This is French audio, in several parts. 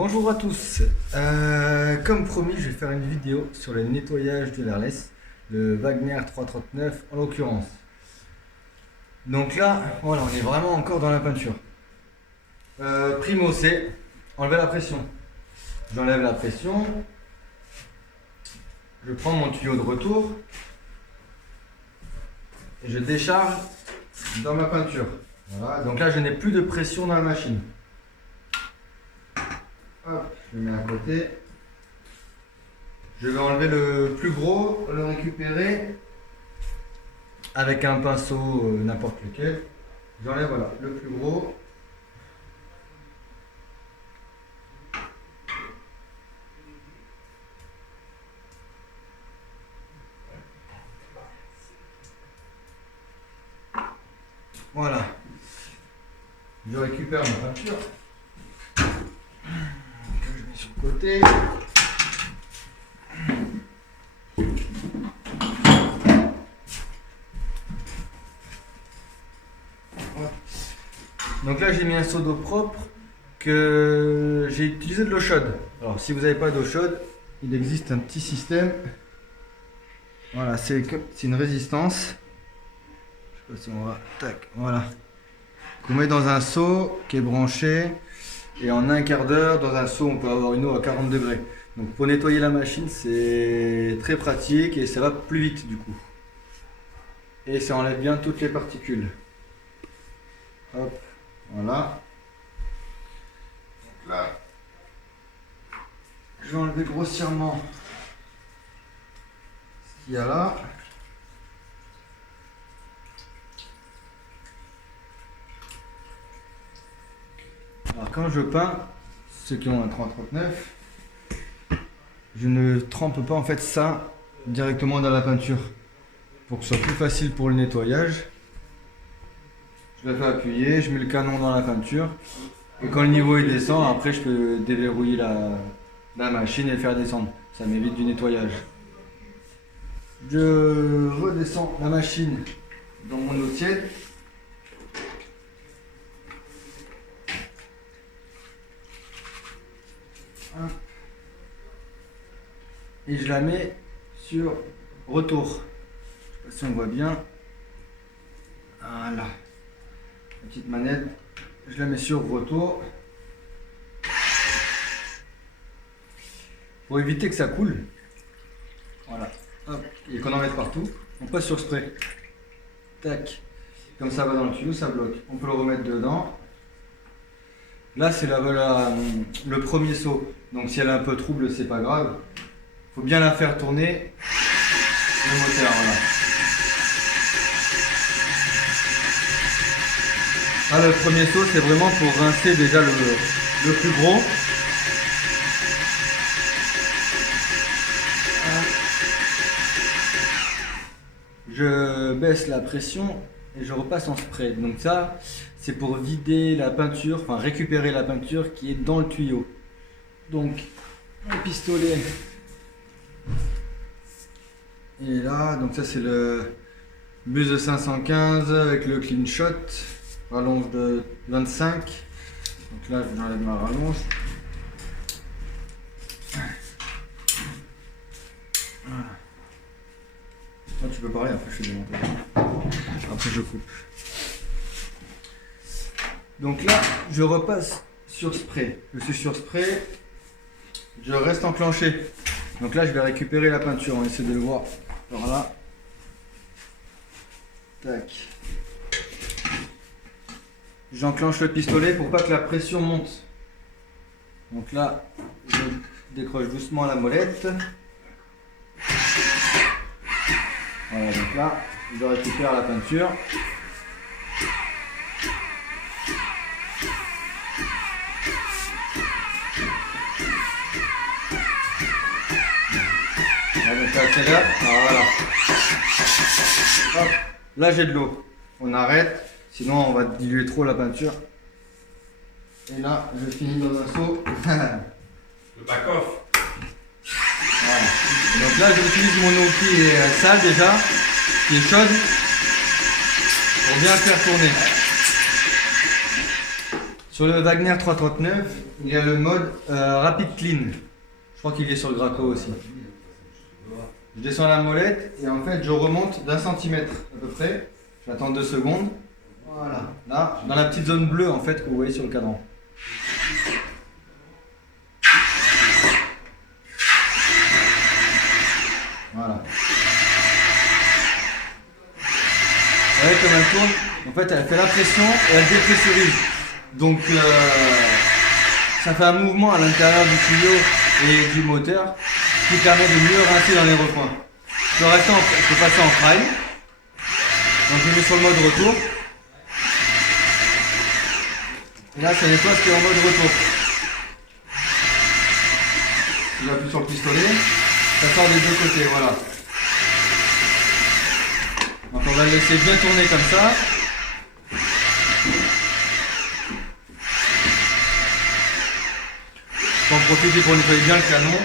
Bonjour à tous. Comme promis, je vais faire une vidéo sur le nettoyage de l'airless, le Wagner 339 en l'occurrence. Donc là, voilà, on est vraiment encore dans la peinture. Primo, c'est enlever la pression. J'enlève la pression. Je prends mon tuyau de retour et je décharge dans ma peinture. Voilà, donc là, je n'ai plus de pression dans la machine. Hop, je le mets à côté. Je vais enlever le plus gros, le récupérer avec un pinceau n'importe lequel. J'enlève voilà, le plus gros. Voilà. Je récupère ma peinture. Je mets sur le côté. Donc là j'ai mis un seau d'eau propre que j'ai utilisé de l'eau chaude. Alors si vous n'avez pas d'eau chaude, il existe un petit système. Voilà, c'est une résistance. Je sais pas si on va. Tac, voilà. Qu'on met dans un seau qui est branché. Et en un quart d'heure, dans un seau, on peut avoir une eau à 40 degrés. Donc pour nettoyer la machine, c'est très pratique et ça va plus vite du coup. Et ça enlève bien toutes les particules. Hop, voilà. Donc là, je vais enlever grossièrement ce qu'il y a là. Alors quand je peins, ceux qui ont un 339, je ne trempe pas en fait ça directement dans la peinture pour que ce soit plus facile pour le nettoyage. Je la fais appuyer, je mets le canon dans la peinture et quand le niveau il descend, après je peux déverrouiller la machine et faire descendre. Ça m'évite du nettoyage. Je redescends la machine dans mon eau tiède. Et je la mets sur retour. Je sais pas si on voit bien. Voilà. La petite manette, je la mets sur retour. Pour éviter que ça coule. Voilà. Hop. Et qu'on en mette partout. On passe sur spray. Tac. Comme ça va dans le tuyau, ça bloque. On peut le remettre dedans. Là, c'est le premier seau. Donc si elle est un peu trouble, c'est pas grave. Faut bien la faire tourner. Le moteur, voilà. Là, le premier seau, c'est vraiment pour rincer déjà le plus gros. Je baisse la pression et je repasse en spray. Donc ça, c'est pour vider la peinture, enfin récupérer la peinture qui est dans le tuyau. Donc, un pistolet. Et là, donc ça c'est le bus de 515 avec le clean shot, rallonge de 25. Donc là, je enlève ma rallonge. Voilà. Là, tu peux parler, après je fais des montages. Après je coupe. Donc là, je repasse sur spray. Je suis sur spray. Je reste enclenché. Donc là, je vais récupérer la peinture. On essaie de le voir par là. Tac. J'enclenche le pistolet pour pas que la pression monte. Donc là, je décroche doucement la molette. Voilà, donc là, je récupère la peinture. Donc ça accélère. Voilà. Hop. Là j'ai de l'eau. On arrête, sinon on va diluer trop la peinture. Et là je finis dans un seau. Le back-off. Voilà. Donc là j'utilise mon eau qui est sale déjà, qui est chaude, pour bien faire tourner. Sur le Wagner 339, il y a le mode Rapid Clean. Je crois qu'il est sur le Graco aussi. Je descends la molette et en fait je remonte d'1 centimètre à peu près. J'attends 2 secondes. Voilà, là, dans la petite zone bleue en fait que vous voyez sur le cadran. Voilà. Vous voyez comme elle tourne, en fait elle fait la pression et elle dépressurise. Donc ça fait un mouvement à l'intérieur du tuyau et du moteur qui permet de mieux rincer dans les recoins. Je peux passer en prime. Donc je mets sur le mode retour. Et là ça nettoie ce qui est en mode retour. J'appuie sur le pistolet, ça sort des deux côtés, voilà. Donc on va le laisser bien tourner comme ça. Je vais en profiter pour nettoyer bien le canon.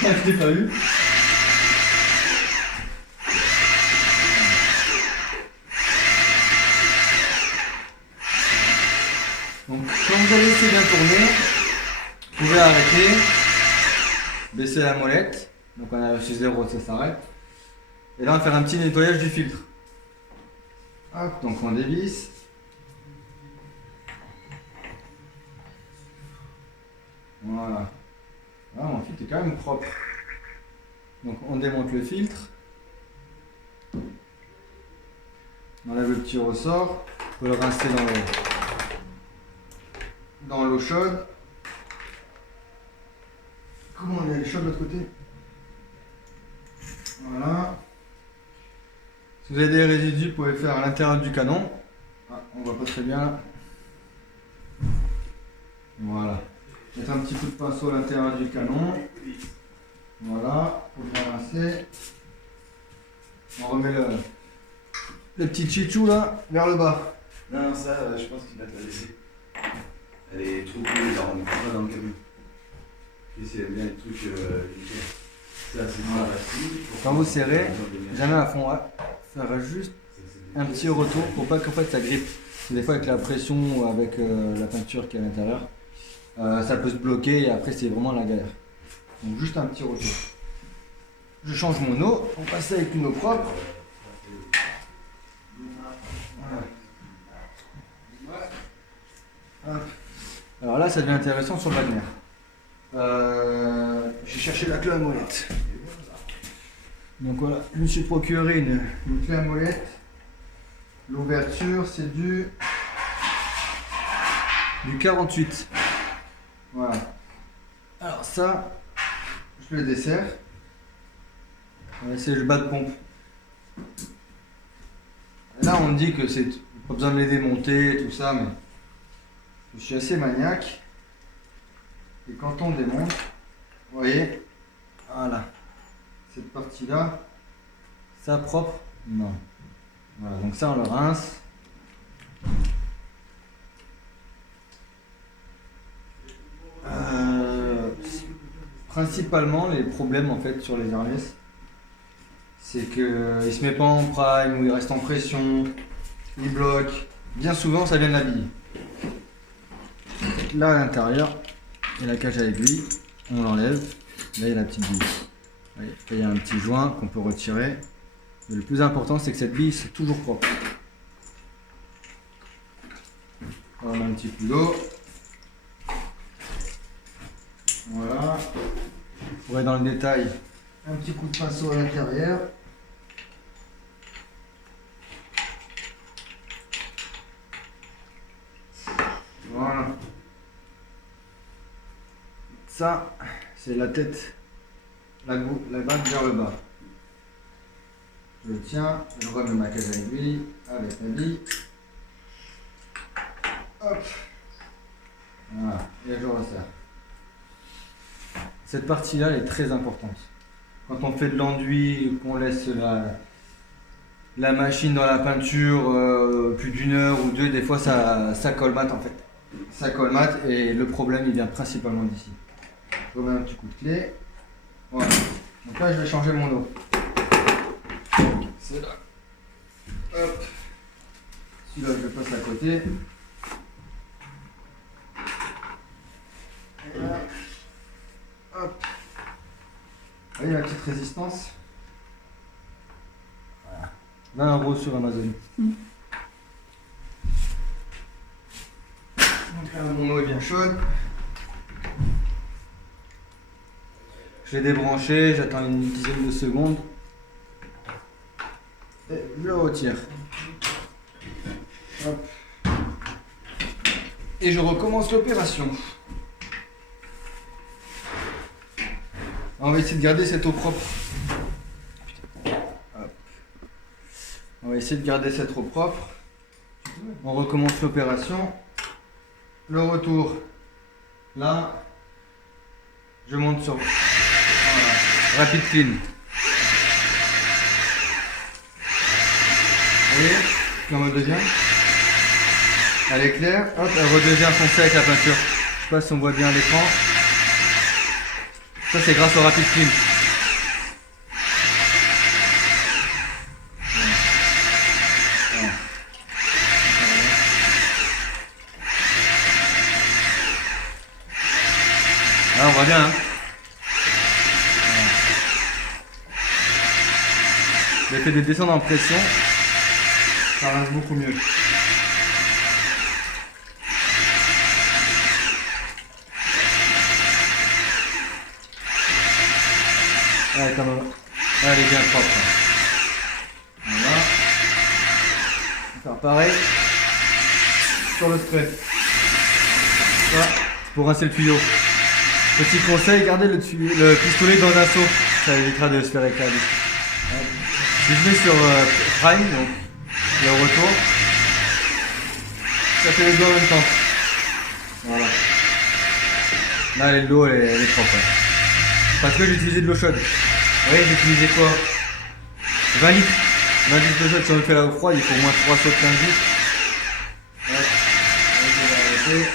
Je l'ai pas eu. Donc quand vous avez laissé bien tourner, vous pouvez arrêter, baisser la molette. Donc on a reçu 0, ça s'arrête. Et là on va faire un petit nettoyage du filtre. Hop, donc on dévisse. Voilà. Ah, mon filtre est quand même propre. Donc on démonte le filtre. On enlève le petit ressort. On peut le rincer dans l'eau chaude. Comment on est chaude de l'autre côté? Voilà. Si vous avez des résidus, vous pouvez faire à l'intérieur du canon. Ah, on voit pas très bien là. Voilà. Mettre un petit coup de pinceau à l'intérieur du canon. Voilà, pour bien rincer. On remet le petit chichou là vers le bas. Non, ça, je pense qu'il va te la laisser. Elle est trop cool, là, on ne prend pas dans le camion. Et si elle aime bien les trucs liqueurs. Ça, c'est Voilà. pas facile. Quand vous serrez, jamais à fond, faire juste un petit retour pour pas qu'en fait ça grippe. Des fois avec la pression ou avec la peinture qui est à l'intérieur, ça peut se bloquer et après c'est vraiment la galère. Donc juste un petit retour. Je change mon eau, on passe avec une eau propre. Voilà. Hop. Alors là ça devient intéressant sur le Wagner. J'ai cherché la clé à molette. Donc voilà, je me suis procuré une clé à molette. L'ouverture c'est du 48. Voilà. Alors ça, je le desserre. C'est le bas de pompe. Et là on dit que c'est pas besoin de les démonter, tout ça, mais je suis assez maniaque. Et quand on démonte, vous voyez, voilà, cette partie-là, ça propre, non. Voilà, donc ça on le rince. Principalement les problèmes en fait sur les harness, c'est qu'il se met pas en prime ou il reste en pression, il bloque. Bien souvent ça vient de la bille. Là à l'intérieur, il y a la cage à aiguille, on l'enlève. Là il y a la petite bille. Là, il y a un petit joint qu'on peut retirer. Mais le plus important c'est que cette bille c'est toujours propre. On met un petit coup d'eau. Voilà. Pour aller dans le détail, un petit coup de pinceau à l'intérieur. Voilà. Ça, c'est la tête, la bague vers le bas. Je le tiens, je remets ma cage à aiguille avec la bille. Hop. Voilà, et je resserre. Cette partie-là est très importante. Quand on fait de l'enduit, qu'on laisse la machine dans la peinture plus d'une heure ou deux, des fois ça colmate en fait. Ça colmate et le problème il vient principalement d'ici. Je remets un petit coup de clé. Voilà. Donc là je vais changer mon eau. C'est là. Hop. Celui-là je le passe à côté. voyez la petite résistance? Voilà. 20 € sur Amazon. Donc là, mon eau est bien chaude. Je l'ai débranché, j'attends une dizaine de secondes. Et je le retire. Hop. Et je recommence l'opération. On va essayer de garder cette eau propre. Hop. On va essayer de garder cette eau propre. On recommence l'opération. Le retour. Là, je monte sur. Voilà. Rapid clean. Vous voyez comment elle devient? Elle est claire. Hop, elle redevient foncée avec la peinture. Je sais pas si on voit bien à l'écran. Ça c'est grâce au Rapid Clean. Là on voit bien hein. L'effet de descendre en pression, ça reste beaucoup mieux. Ouais, quand même. Là, elle est bien propre. Voilà. On va faire pareil sur le spray. Ça, c'est pour rincer le tuyau. Petit conseil, gardez le pistolet dans un seau. Ça évitera de se faire éclater. Si je mets sur Prime, donc le retour, ça fait les deux en même temps. Voilà. Là, l'eau elle est propre. Ouais. Parce que j'ai utilisé de l'eau chaude. Vous voyez, j'ai utilisé quoi? 20 litres. 20 litres d'eau chaude, si on le fait là au froid, il faut au moins 3 sauts de 15 litres. Hop. Je vais arrêter.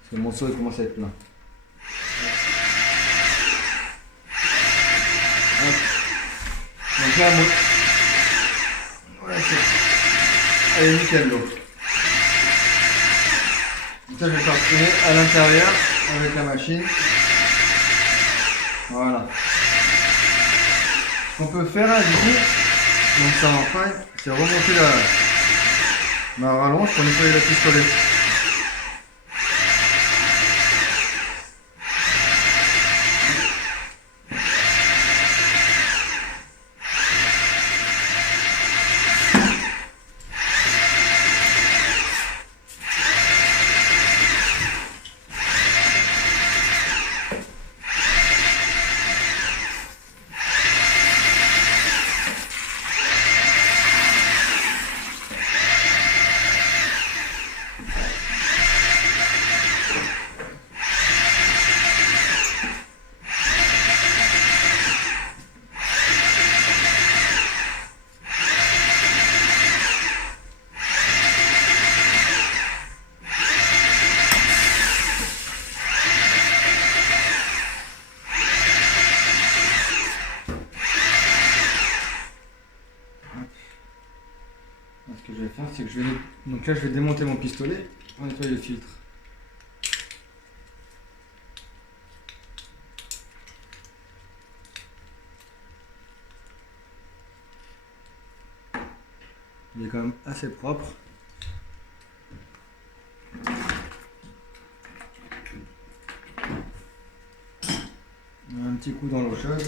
Parce que mon seau il commence à être plein. Hop. Donc là, voilà, elle est nickel l'eau. Donc ça, je vais faire tourner à l'intérieur avec la machine. Voilà. Ce qu'on peut faire là, du coup, donc ça en fait, c'est remonter la rallonge pour nettoyer le pistolet. Ce que je vais faire, c'est que donc là je vais démonter mon pistolet pour nettoyer le filtre. Il est quand même assez propre. Un petit coup dans l'eau chaude.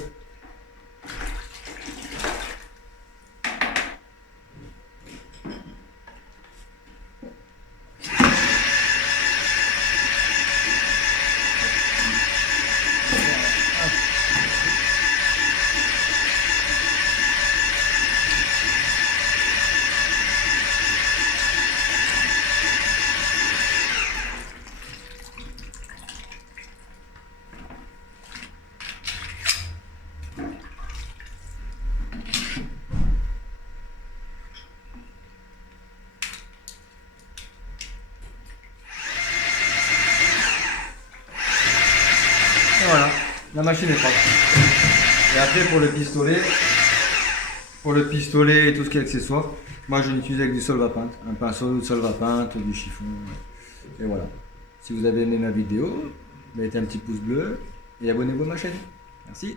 Et voilà, la machine est propre. Et après pour le pistolet et tout ce qui est accessoire, moi je l'utilise avec du solvapinte, un pinceau de solvapinte, du chiffon. Et voilà. Si vous avez aimé ma vidéo, mettez un petit pouce bleu et abonnez-vous à ma chaîne. Merci.